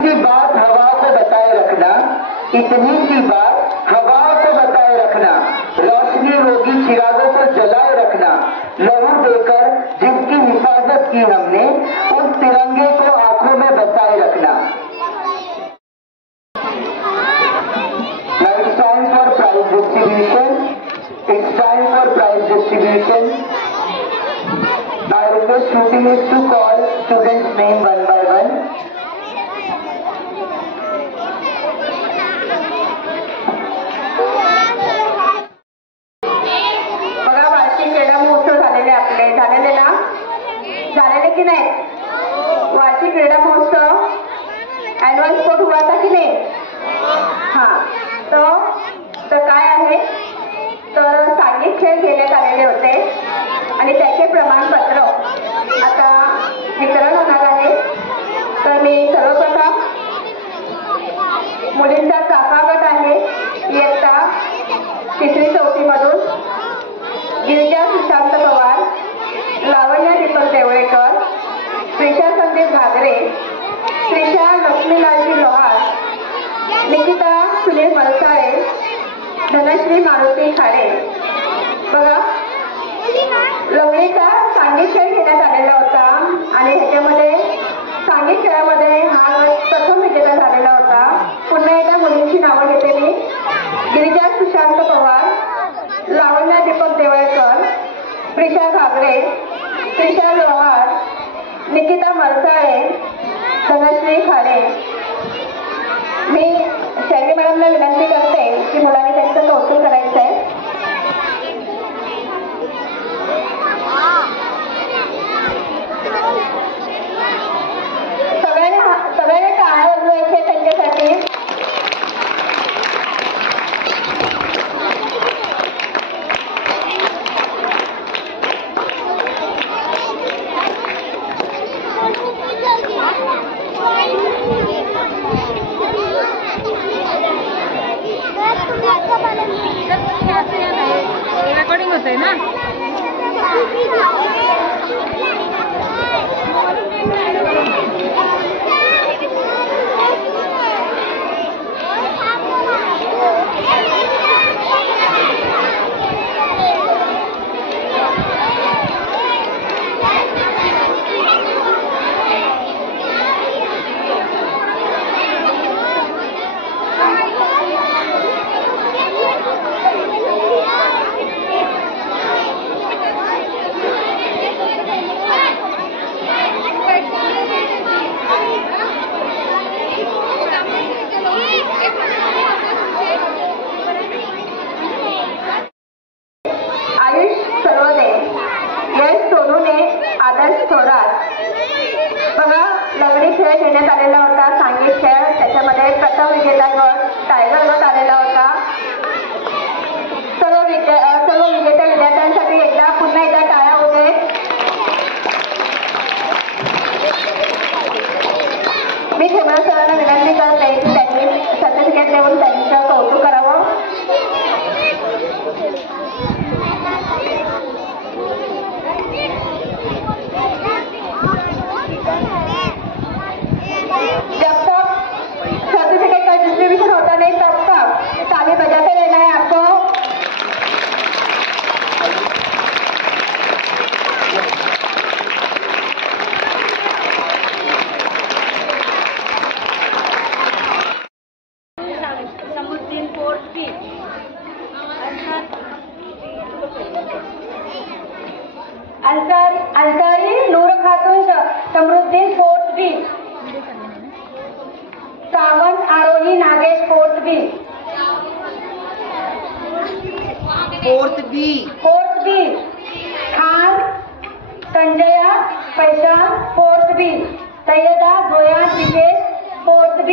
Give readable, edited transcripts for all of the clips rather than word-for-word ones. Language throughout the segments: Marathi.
सी बात हवा को बताए रखना, इतनी सी बात हवाओं को बताए रखना, रोशनी होगी चिरागों को जलाए रखना, लहू देकर जिसकी हिफाजत की हमने उस तिरंगे को आंखों में बसाए रखना। Now it's time for prize distribution. It's time for prize distribution. I request students to call students' name one by one. बघा वार्षिक क्रीडा महोत्सव झालेले आपले झालेले ना, झालेले की नाही? वार्षिक क्रीडा महोत्सव ॲन्युअल स्पोर्ट हुआ था की नाही? हां, तर काय आहे, तर सांघिक खेळ घेण्यात आलेले होते आणि त्याचे प्रमाणपत्र आता वितरण होणार आहे। तर मी सर्वप्रथम मुलींचा चाफा गट आहे, इयत्ता 3री-4थी मधून गिरिजा सुशांत पवार, लावण्या दीपक देवळेकर, श्रीषा संदीप घागरे, श्रीषा लक्ष्मीलालजी लोहार, निकिता सुनील मलसाळे, धनश्री मारुती खाडे। बघा लवणीचा सांघिक खेळ घेण्यात आलेला होता आणि ह्याच्यामध्ये सांघिक खेळामध्ये हा गट प्रथम विजेता झालेला होता। पुन्हा एकदा मुलींची नावं घेते मी, गिरिजा सुशांत पवार, लावण्या दीपक देवळेकर, प्रिशा घागरे, श्रीषा लोहार, निकिता मलसाळे, धनश्री खाडे। मी शैली मॅडमला विनंती करते की मुलांनी त्यांचं कौतुक करायचं आहे। सगळ्यांनी टाळ्या वाजवायचे त्यांच्यासाठी। रेकॉर्डिंग होतंय ना? बघा लंगडी खेळ घेण्यात आलेला होता, सांघिक खेळ, त्याच्यामध्ये प्रथम विजेता गट टायगर गट आलेला होता। सर्व विजेत्या विद्यार्थ्यांसाठी पुन्हा एकदा टाळ्या होते। मी खेमळा सरांना विनंती करते की त्यांनी सर्टिफिकेट देऊन त्यांचं कौतुक करावं। जब तक सर्टिफिकेट का डिस्ट्रीब्यूशन होता नहीं तब तक ताली बजाते रहना है आपको। समुद्दीन 4th B, अंसारी नूर खातून समृद्दीन 4th B, सावंत आरोही Nagesh 4th B, 4th B, Khan संजया पैशान 4th B, Saiyada Zoya Dikesh 4th B,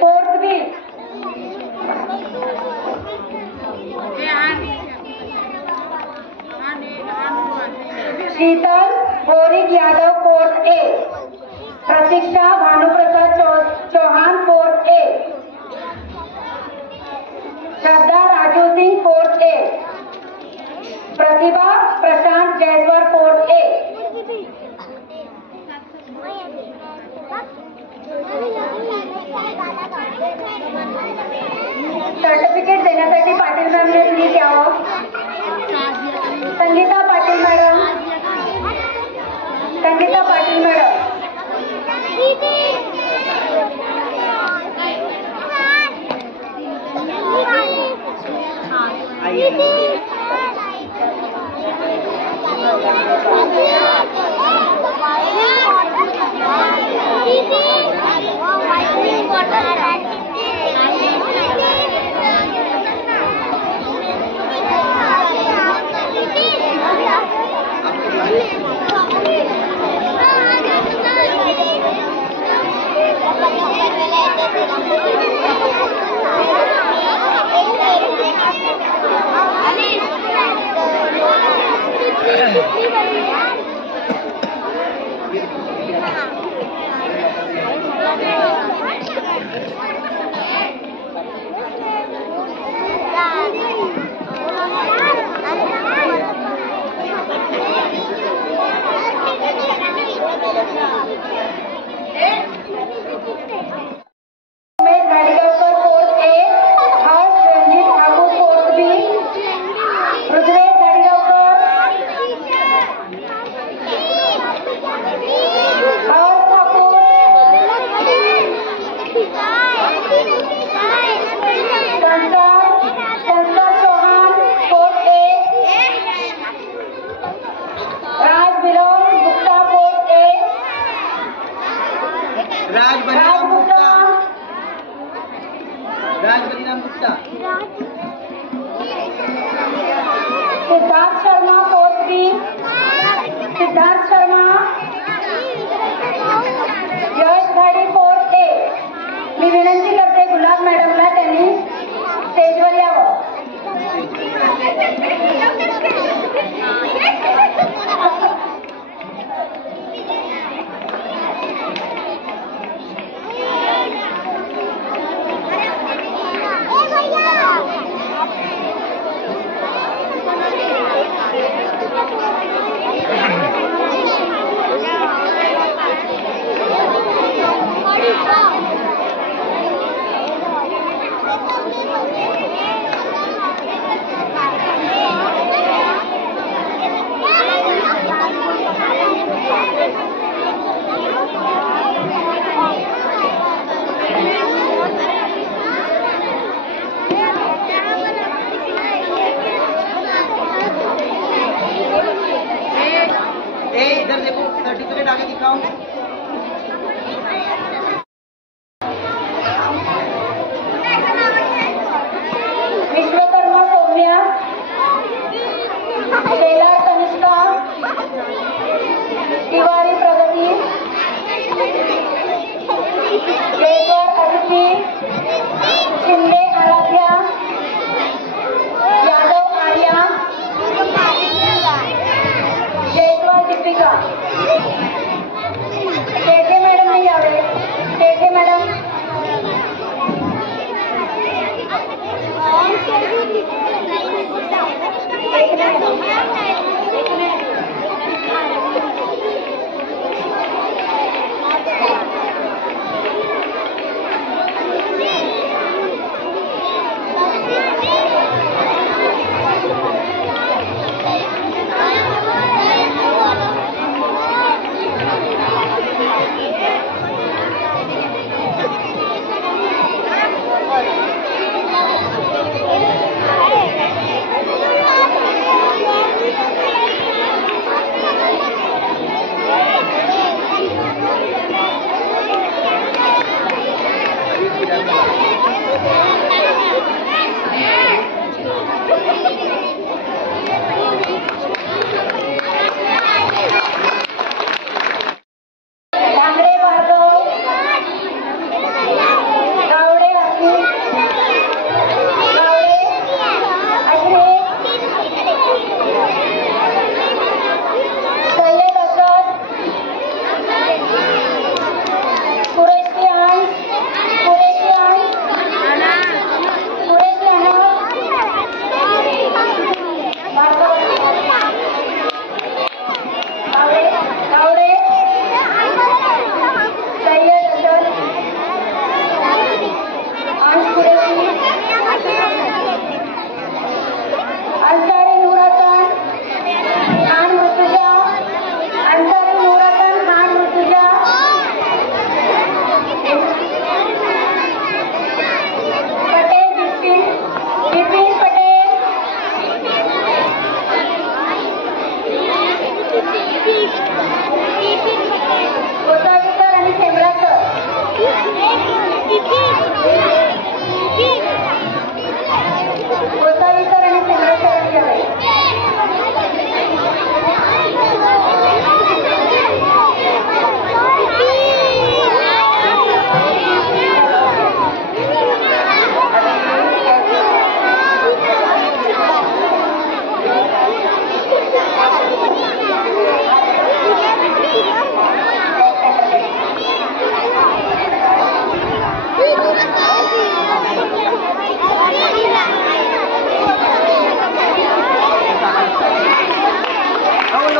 4th B, Sheetal Gaurik Yadav 4th A, Pratiksha Bhanuprasad Chauhan 4th A, Shraddha Raju Singh 4th A, Pratibha Prashant Jaiswal 4th A, certificate देण्यासाठी पाटील मॅमने प्लीज यावं. Sangita Patil madam. Sangita Patil madam. Siddharth Sharma fourth B. Siddharth Sharma. Yash Ghadi fourth A. मी विनंती करते गुलाब मॅडमला त्यांनी स्टेजवर यावं. इधर देखो, सर्टिफिकेट आगे दिखाओ. विश्वकर्मा सौम्या. शेलार तनिष्का. तिवारी प्रगती. जयस्वाल अदिती. शिंदे आराध्या. यादव आर्या. जयस्वाल दीपिका. शेळके मॅडम नाही यावे.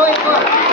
1